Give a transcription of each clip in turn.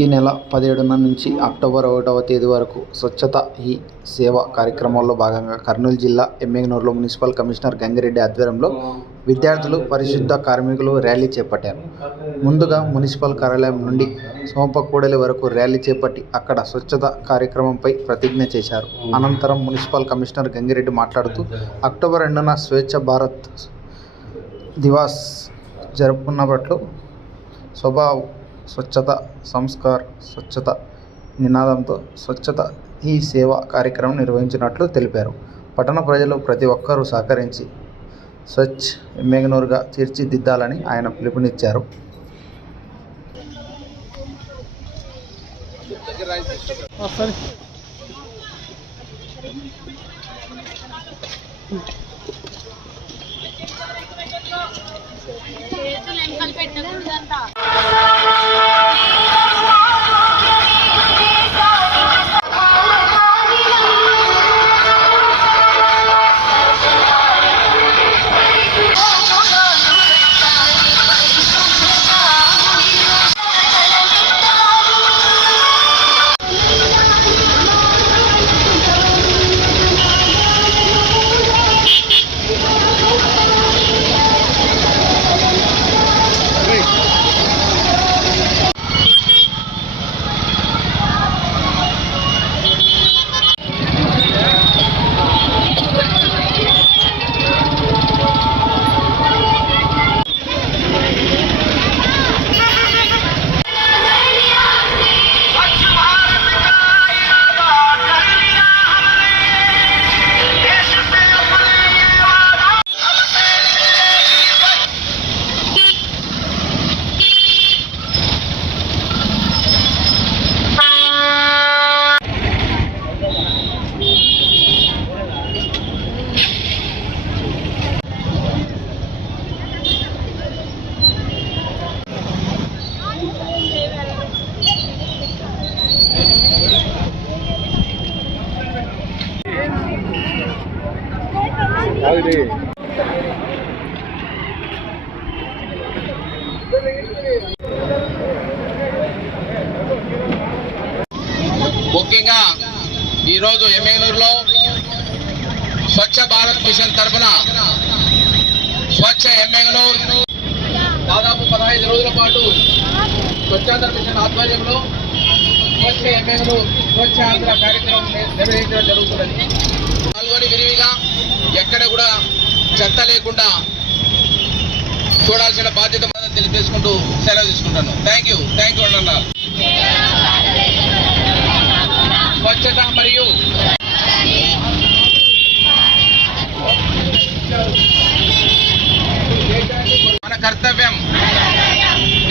ఈ నెల 17న నుంచి అక్టోబర్ 1వ తేదీ వరకు స్వచ్ఛత హీ సేవ కార్యక్రమంలో భాగంగా కర్నూలు జిల్లా ఎమ్మిగనూరులో మున్సిపల్ కమిషనర్ గంగిరెడ్డి ఆధ్వర్యంలో విద్యార్థులు, పరిశుద్ధ కార్మికులు ర్యాలీ చేపట్టారు. ముందుగా మున్సిపల్ కార్యాలయం నుండి సోంపకూడలి వరకు ర్యాలీ చేపట్టి అక్కడ స్వచ్ఛత కార్యక్రమంపై ప్రతిజ్ఞ చేశారు. అనంతరం మున్సిపల్ కమిషనర్ గంగిరెడ్డి మాట్లాడుతూ అక్టోబర్ 2న స్వచ్ఛ భారత్ దివాస్ జరుపుకున్నట్లు స్వభావ్ స్వచ్ఛత సంస్కార్ స్వచ్ఛత నినాదంతో స్వచ్ఛత హీ సేవ కార్యక్రమం నిర్వహించినట్లు తెలిపారు. పట్టణ ప్రజలు ప్రతి ఒక్కరూ సహకరించి స్వచ్ఛ ఎమ్మిగనూరుగా తీర్చిదిద్దాలని ఆయన పిలుపునిచ్చారు. ముఖ్యంగా ఈరోజు ఎమ్మిగనూరులో స్వచ్ఛ భారత్ మిషన్ తరఫున స్వచ్ఛ ఎమ్మిగనూరు దాదాపు 15 రోజుల పాటు స్వచ్ఛాంధ్ర మిషన్ ఆధ్వర్యంలో స్వచ్ఛ ఎమ్మిగనూరు స్వచ్ఛ ఆంధ్ర కార్యక్రమం నిర్వహించడం జరుగుతున్నది. పాల్గొని విరివిగా ఎక్కడ కూడా చెత్త లేకుండా చూడాల్సిన బాధ్యత తెలియజేసుకుంటూ సెలవు తీసుకుంటాను. థ్యాంక్ యూ అన్న. స్వచ్ఛత మరియు మన కర్తవ్యం.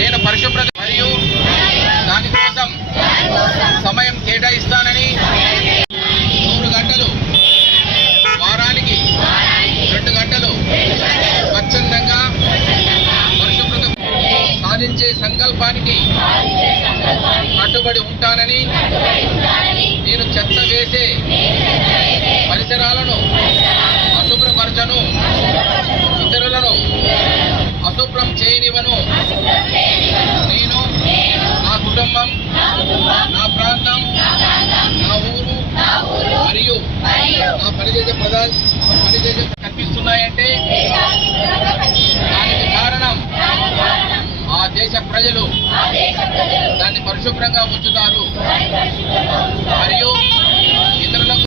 నేను పరిశుభ్రత మరియు దానికోసం సమయం కేటాయిస్తానని 3 గంటలు వారానికి 2 గంటలు స్వచ్ఛందంగా పరిశుభ్రత సాధించే సంకల్పానికి కట్టుబడి ఉంటానని, నేను చెత్త వేసే పరిసరాలను అశుభ్రపరచను, ఇతరులను అశుభ్రం చేయనివ్వను. నేను, నా కుటుంబం, నా ప్రాంతం, నా ఊరు మరియు నా పనిచేసే కనిపిస్తున్నాయంటే దానికి కారణం ఆ దేశ ప్రజలు దాన్ని పరిశుభ్రంగా ఉంచుతారు మరియు ఇతరులకు.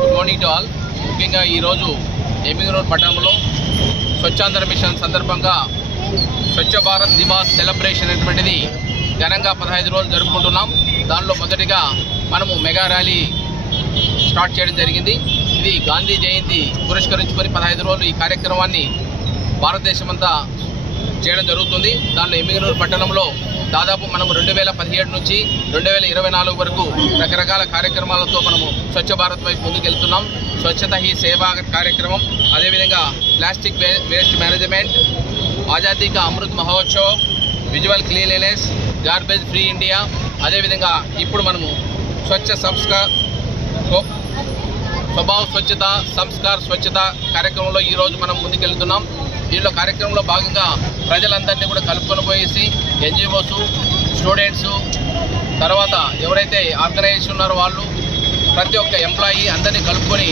Good morning to all. ముఖ్యంగా ఈరోజు ఎమ్మిగనూరు పట్టణంలో స్వచ్ఛాంధ్ర మిషన్ సందర్భంగా స్వచ్ఛ భారత్ దివాస్ సెలబ్రేషన్ అనేటువంటిది ఘనంగా 15 రోజులు జరుపుకుంటున్నాం. దానిలో మొదటిగా మనము మెగా ర్యాలీ స్టార్ట్ చేయడం జరిగింది. ఇది గాంధీ జయంతి పురస్కరించుకొని 15 రోజులు ఈ కార్యక్రమాన్ని భారతదేశమంతా చేయడం జరుగుతుంది. దానిలో ఎమ్మిగనూరు పట్టణంలో దాదాపు మనము 2017 నుంచి 2024 వరకు రకరకాల కార్యక్రమాలతో మనము స్వచ్ఛ భారత్ వైపు ముందుకెళ్తున్నాం. స్వచ్ఛత హీ సేవా కార్యక్రమం, అదేవిధంగా ప్లాస్టిక్ వేస్ట్ మేనేజ్మెంట్, ఆజాదీ కా Amrit Mahotsav, visual cleanliness, garbage free India, అదేవిధంగా ఇప్పుడు మనము స్వచ్ఛ సంస్కార్ స్వభావ్ స్వచ్ఛత సంస్కార్ స్వచ్ఛత కార్యక్రమంలో ఈరోజు మనం ముందుకెళ్తున్నాం. దీనిలో కార్యక్రమంలో భాగంగా ప్రజలందరినీ కూడా కలుపుకొని పోయేసి ఎన్జిఓస్, స్టూడెంట్స్, తర్వాత ఎవరైతే ఆర్గనైజేషన్ ఉన్నారో వాళ్ళు, ప్రతి ఒక్క ఎంప్లాయీ అందరినీ కలుపుకొని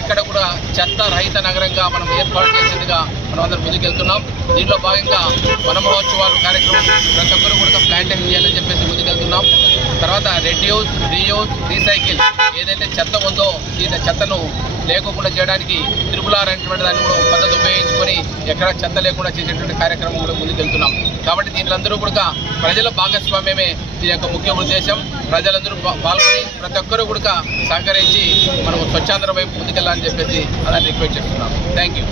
ఎక్కడ కూడా చెత్త రహిత నగరంగా మనం ఏర్పాటు చేసేదిగా మనం అందరం ముందుకెళ్తున్నాం. దీనిలో భాగంగా వన మహోత్సవాలు కార్యక్రమం ప్రతి ఒక్కరు కూడా ప్లాంటేషన్ చేయాలని చెప్పేసి ముందుకెళ్తున్నాం. తర్వాత రెడ్యూస్, రీయూజ్, రీసైకిల్ ఏదైతే చెత్త ఉందో ఈ చెత్తను లేకుండా చేయడానికి RRR అనేటువంటి దాన్ని కూడా పద్ధతి ఉపయోగించుకొని ఎక్కడ చెత్త లేకుండా చేసేటువంటి కార్యక్రమం కూడా ముందుకెళ్తున్నాం. కాబట్టి దీనిలందరూ కూడా ప్రజల భాగస్వామ్యమే దీని యొక్క ముఖ్య ఉద్దేశం. ప్రజలందరూ పాల్గొని ప్రతి ఒక్కరూ కూడా సహకరించి మనం స్వచ్ఛాంధ్ర వైపు ముందుకెళ్ళాలని చెప్పేసి అలాంటి రిక్వెస్ట్ చేస్తున్నాం. Thank you.